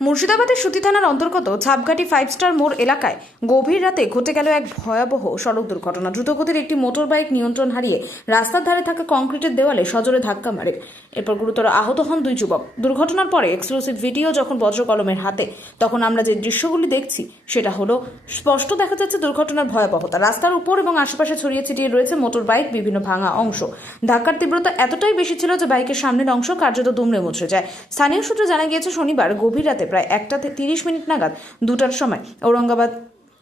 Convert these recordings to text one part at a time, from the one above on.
মুর্শিদাবাদের সুতি থানার অন্তর্গত ছাপঘাটি 5 স্টার মোড় এলাকায় গভীর রাতে ঘটে গেল এক ভয়াবহ সড়ক দুর্ঘটনা। দ্রুতগতির একটি মোটর বাইক নিয়ন্ত্রণ হারিয়ে রাস্তার ধারে থাকা কংক্রিটের দেওয়ালে সজোরে ধাক্কা মারে। এরপর গুরুতর আহত হন দুই যুবক। দুর্ঘটনার পরে এক্সক্লুসিভ ভিডিও যখন বজ্রকলমের হাতে, তখন আমরা যে দৃশ্যগুলি দেখছি সেটা হলো স্পষ্ট দেখা যাচ্ছে দুর্ঘটনার ভয়াবহতা। রাস্তার উপর এবং আশেপাশে ছড়িয়ে ছিটিয়ে রয়েছে মোটর বাইক, বিভিন্ন ভাঙা অংশ। ধাক্কার তীব্রতা এতটাই বেশি ছিল যে বাইকের সামনের অংশ কার্যত দুমড়ে মুচড়ে যায়। স্থানীয় সূত্রে জানা গিয়েছে, শনিবার গভীর রাতে প্রায় 1:30 নাগাদ 2টার সময় ঔরঙ্গাবাদ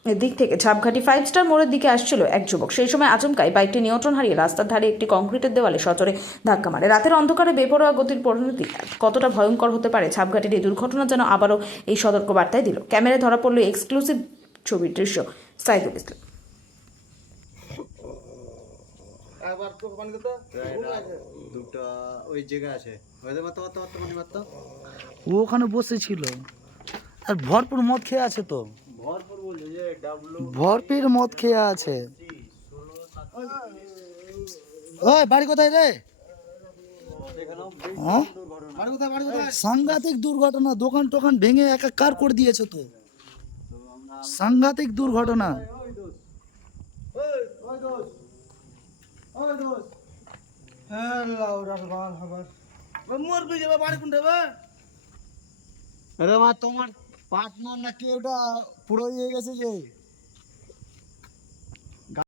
এর দিক থেকে ছাপঘাটি 5 স্টার মোড়ের দিকে আসছিল এক যুবক। সেই সময় আচমকাই বাইকটি নিয়ন্ত্রণ হারিয়ে রাস্তার ধারে একটি কংক্রিটের দেওয়ালে সজোরে ধাক্কা মারে। রাতের অন্ধকারে বেপরোয়া গতির পরিণতি কতটা ভয়ঙ্কর হতে পারে, ছাপঘাটির এই দুর্ঘটনা যেন আবারও এই সতর্ক বার্তায় দিল। ক্যামেরায় ধরা পড়ল এক্সক্লুসিভ ছবির দৃশ্য। সাইদুল ইসলাম। একবার তো পানি দিতে দুটো ওই জায়গা আছে ওই মাত্র পানি মাত্র ও ওখানে বসেছিল আর ভরপুর মদ খেয়ে আছে তো, ভরপুর বলছে যে ভরপুর মদ খেয়ে আছে। ওই বাড়ি কোথায় রে? হ্যাঁ? সাংঘাতিক দুর্ঘটনা, দোকান টোকান ভেঙে একাকার করে দিয়েছে তো, সাংঘাতিক দুর্ঘটনা। আরে মা তোমার পার্টনার না কি ওটা পুরো ইয়ে গেছে যে